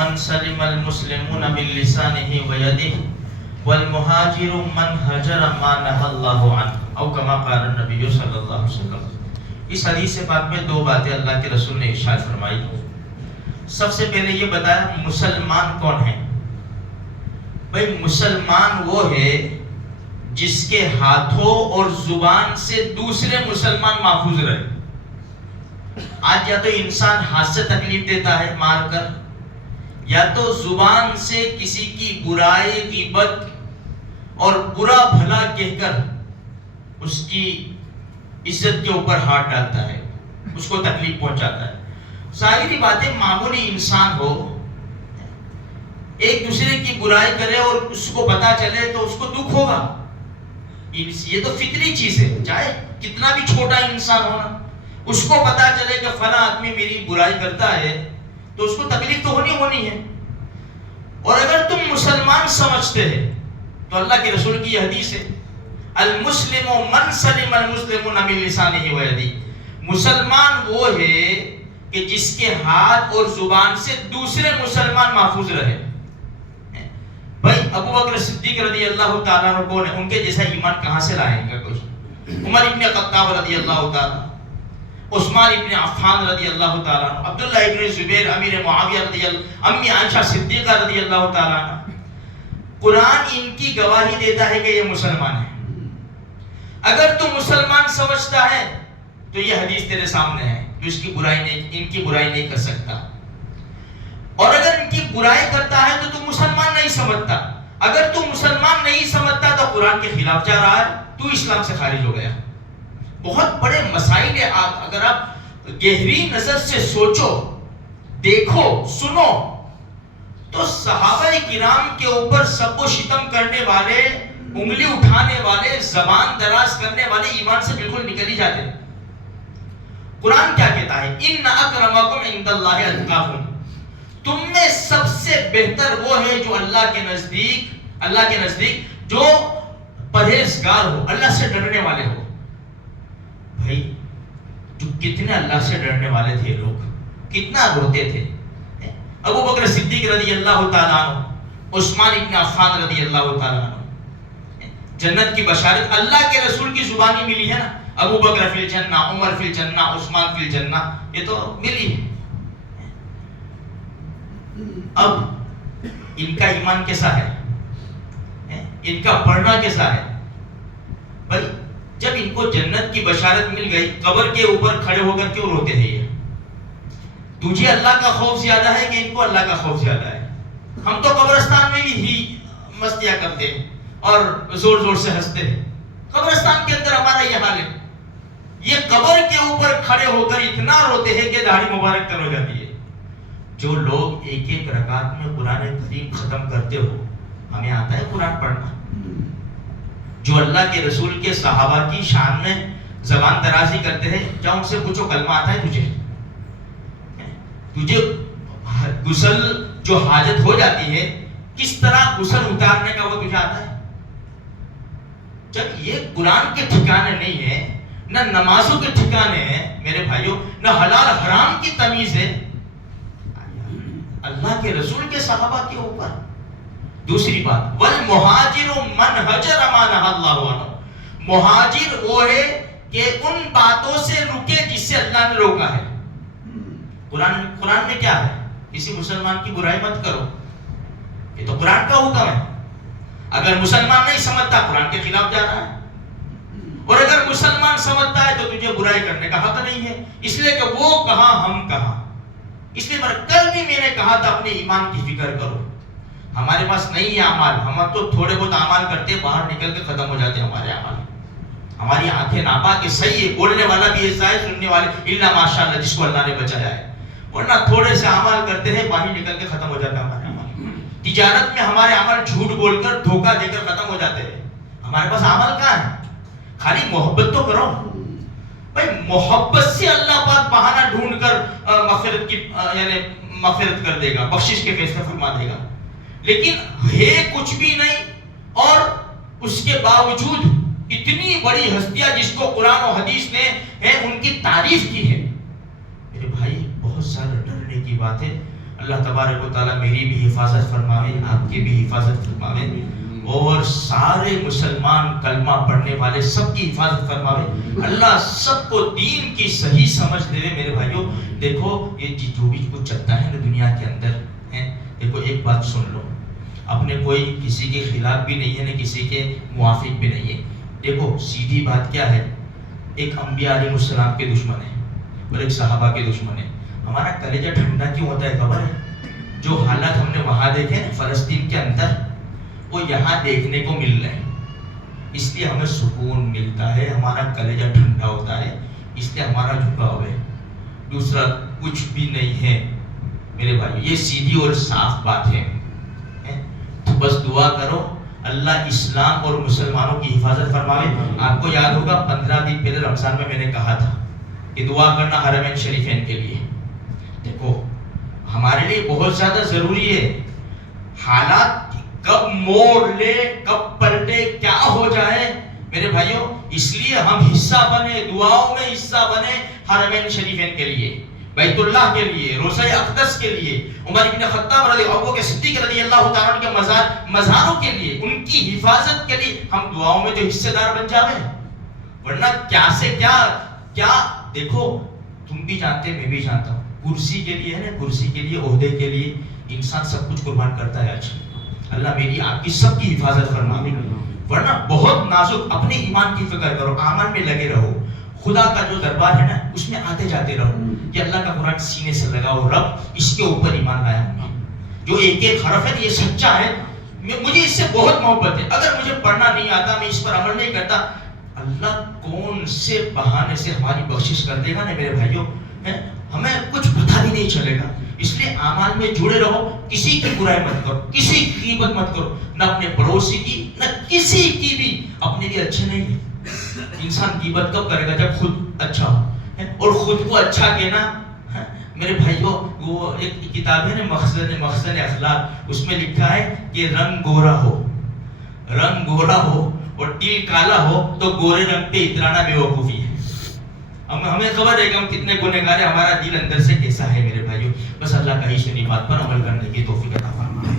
من سلم المسلمون من لسانه ويده والمهاجر من هجر ما نهى الله عنه او كما قال النبي صلی اللہ علیہ وسلم. اس حدیث پاک میں دو باتیں اللہ کے رسول نے ارشاد فرمائی. سب سے پہلے یہ بتایا مسلمان کون ہے. بھائی مسلمان وہ ہے جس کے ہاتھوں اور زبان سے دوسرے مسلمان محفوظ رہے. آج یا تو انسان ہاتھ سے تکلیف دیتا ہے مار کر, یا تو زبان سے کسی کی برائی غیبت اور برا بھلا کہہ کر اس کی عزت کے اوپر ہاتھ ڈالتا ہے, اس کو تکلیف پہنچاتا ہے. ظاہری بات ہے معمولی انسان ہو ایک دوسرے کی برائی کرے اور اس کو پتا چلے تو اس کو دکھ ہوگا. یہ تو فطری چیز ہے, چاہے کتنا بھی چھوٹا انسان ہو نا, اس کو پتا چلے کہ فلاں آدمی میری برائی کرتا ہے تو اس کو تکلیف تو ہونی ہے. اور اگر تم مسلمان سمجھتے ہیں تو اللہ کے رسول کی یہ حدیث ہے المسلم من سلم المسلمون من لسانه ويده. مسلمان وہ ہے کہ جس کے ہاتھ اور زبان سے دوسرے مسلمان محفوظ رہے. بھائی ابو بکر صدیق رضی اللہ تعالیٰ عنہ کون ہے؟ ان کے جیسا ایمان کہاں سے لائیں گے کچھ؟ عمر ابن خطاب رضی اللہ تعالیٰ, عثمان ابن عفان رضی اللہ تعالیٰ عنہ, عبداللہ ابن زبیر امیر معاویہ رضی اللہ, امی عائشہ صدیقہ رضی اللہ تعالیٰ عنہ. قرآن ان کی گواہی دیتا ہے کہ یہ مسلمان ہیں. اگر تو مسلمان سمجھتا ہے تو یہ حدیث تیرے سامنے ہے, جو اس کی برائی نہیں, ان کی برائی نہیں کر سکتا. اور اگر ان کی برائی کرتا ہے تو مسلمان نہیں سمجھتا. اگر تو مسلمان نہیں سمجھتا تو قرآن کے خلاف جا رہا ہے, تو اسلام سے خارج ہو گیا. بہت بڑے مسائل ہیں. اگر آپ گہری نظر سے سوچو, دیکھو, سنو, تو صحابہ کرام کے اوپر سب و شتم کرنے والے, انگلی اٹھانے والے, زبان دراز کرنے والے ایمان سے بالکل نکل ہی جاتے. قرآن کیا کہتا ہے؟ ان اکرمکم عند اللہ اتقاکم. تم میں سب سے بہتر وہ ہے جو اللہ کے نزدیک جو پرہیزگار ہو, اللہ سے ڈرنے والے ہو. بھائی جو کتنے اللہ سے ڈرنے والے تھے لوگ, کتنا روتے تھے. ابو بکر صدیق رضی اللہ تعالیٰ عنہ, عثمان ابن عفان رضی اللہ تعالیٰ عنہ. جنت کی بشارت اللہ کے رسول کی زبانی ملی ہے نا, ابو بکر فی الجنہ, عمر فی الجنہ, عثمان فی الجنہ, یہ تو ملی ہے. اب ان کا ایمان کیسا ہے, ان کا پڑھنا کیسا ہے؟ بھائی جب ان کو جنت کی بشارت مل گئی, قبر کے اوپر کھڑے ہو کر کیوں روتے ہیں؟ یہ تجھے اللہ کا خوف زیادہ ہے کہ ان کو اللہ کا خوف زیادہ ہے؟ ہم تو قبرستان میں بھی ہی مستیاں کرتے ہیں اور زور زور سے ہنستے ہیں. قبرستان کے اندر ہمارا یہ حال ہے. یہ قبر کے اوپر کھڑے ہو کر اتنا روتے ہیں کہ داڑھی مبارک تر ہو جاتی ہے. جو لوگ ایک ایک رکعت میں قرآن کریم ختم کرتے ہو, ہمیں آتا ہے قرآن پڑھنا؟ جو اللہ کے رسول کے صحابہ کی شان میں زبان درازی کرتے ہیں, جا ان سے پوچھو کلمہ آتا ہے تجھے غسل جو حاجت ہو جاتی ہے کس طرح غسل اتارنے کا وہ تجھے آتا ہے؟ جب یہ قرآن کے ٹھکانے نہیں ہے, نہ نمازوں کے ٹھکانے ہیں میرے بھائیوں, نہ حلال حرام کی تمیز ہے اللہ کے رسول کے صحابہ کے اوپر. دوسری بات والمہاجر من ہجر ما نہی اللہ عنہ. مہاجر وہ ہے کہ ان باتوں سے رکے جس سے اللہ نے روکا ہے. قرآن میں کیا ہے؟ کسی مسلمان کی برائی مت کرو, یہ تو قرآن کا حکم ہے. اگر مسلمان نہیں سمجھتا قرآن کے خلاف جا رہا ہے, اور اگر مسلمان سمجھتا ہے تو تجھے برائی کرنے کا حق نہیں ہے. اس لیے کہ وہ کہاں ہم کہاں. اس لیے کل بھی میں نے کہا تھا اپنے ایمان کی فکر کرو. ہمارے پاس نہیں ہے اعمال, ہم تو تھوڑے بہت اعمال کرتے, باہر نکل کے ختم ہو جاتے ہمارے اعمال. ہماری آنکھیں ناپاک ہے, صحیح ہے, بولنے والا بھی ایسا ہے, سننے والے الا ماشاءاللہ جس کو اللہ نے بچایا ہے, ورنہ تھوڑے سے اعمال کرتے ہیں باہر نکل کے ختم ہو جاتا ہے ہمارے اعمال. تجارت میں ہمارے عمل جھوٹ بول کر, دھوکہ دے کر ختم ہو جاتے ہیں. ہمارے پاس عمل کہاں ہے؟ خالی محبت تو کرو. بھائی محبت سے اللہ پاک بہانہ ڈھونڈ کر مغفرت کر دے گا, بخشش کے فیصلے فرما دے گا. لیکن ہے کچھ بھی نہیں, اور اس کے باوجود اتنی بڑی ہستیاں جس کو قرآن و حدیث نے ان کی تعریف کی ہے. میرے بھائی بہت سارا ڈرنے کی بات ہے. اللہ تبارک و تعالیٰ میری بھی حفاظت فرماوے، آپ کی بھی حفاظت فرماوے، اور سارے مسلمان کلمہ پڑھنے والے سب کی حفاظت فرماوے۔ اللہ سب کو دین کی صحیح سمجھ دے میرے بھائیوں۔ دیکھو یہ جو بھی کچھ چلتا ہے نا دنیا کے اندر ہے، دیکھو ایک بات سن لو، اپنے کوئی کسی کے خلاف بھی نہیں ہے نہ کسی کے موافق بھی نہیں ہے۔ دیکھو سیدھی بات کیا ہے، ایک انبیاء علیہ السلام کے دشمن ہے اور ایک صحابہ کے دشمن ہے۔ ہمارا کلیجہ ٹھنڈا کیوں ہوتا ہے خبر ہے؟ جو حالات ہم نے وہاں دیکھے نا فلسطین کے اندر، وہ یہاں دیکھنے کو مل رہے ہیں، اس لیے ہمیں سکون ملتا ہے، ہمارا کلیجہ ٹھنڈا ہوتا ہے، اس لیے ہمارا جھکاؤ ہے، دوسرا کچھ بھی نہیں ہے میرے بھائی۔ یہ سیدھی اور صاف بات ہے۔ تو بس دعا کرو اللہ اسلام اور مسلمانوں کی حفاظت فرمائے۔ آپ کو یاد ہوگا 15 دن پہلے رمضان میں نے کہا تھا کہ دعا کرنا حرمین شریفین کے لیے۔ دیکھو ہمارے لیے بہت زیادہ ضروری ہے، حالات کب موڑ لے کب پلٹے کیا ہو جائے میرے بھائیوں، اس لیے ہم حصہ بنے، دعاؤں میں حصہ بنے حرمین شریفین کے لیے، بیت اللہ کے لیے، روضہ اقدس کے لیے، عمر بن خطاب رضی اللہ عنہ صدیق رضی اللہ تعالیٰ عنہ کے مزاروں کے لیے، ان کی حفاظت کے لیے ہم دعاؤں میں تو حصہ دار بن جاویں، ورنہ کیا سے کیا دیکھو تم بھی جانتے میں بھی جانتا ہوں، کرسی کے لیے ہے نا، کرسی کے لیے، عہدے کے لیے انسان سب کچھ قربان کرتا ہے۔ اچھا اللہ میری آپ کی سب کی حفاظت فرمائے، ورنہ بہت نازک، اپنے ایمان کی فکر کرو، عمل میں لگے رہو، خدا کا جو دربار ہے نا اس میں آتے جاتے رہو، کہ اللہ کا قرآن سینے سے لگاؤ، رب اس کے اوپر ایمان لایا ہوں، جو ایک ایک حرف ہے یہ سچا ہے، مجھے اس سے بہت محبت ہے، اگر مجھے پڑھنا نہیں آتا، میں اس پر عمل نہیں کرتا، اللہ کون سے بہانے سے ہماری بخشش کر دے گا نا میرے بھائیوں، ہمیں کچھ پتہ بھی نہیں چلے گا۔ اس لیے اعمال میں جڑے رہو، کسی کی برائی مت کرو، کسی کی غیبت مت کرو، نہ اپنے پڑوسی کی نہ کسی کی بھی، اپنے لیے اچھے نہیں ہیں۔ انسان غیبت کب کرے گا؟ جب خود اچھا ہو، اور خود کو اچھا کہنا میرے بھائیوں، وہ ایک کتاب ہے نا مخزن اخلاق، اس میں لکھا ہے کہ رنگ گورا ہو اور دل کالا ہو تو گورے رنگ پہ اترانا بے وقوفی ہے۔ ہمیں خبر ہے کہ ہم کتنے گنہگار ہیں، ہمارا دل اندر سے کیسا ہے میرے بھائیوں۔ بس اللہ کا ہی سنی بات پر عمل کرنے کی توفیق عطا فرمائے۔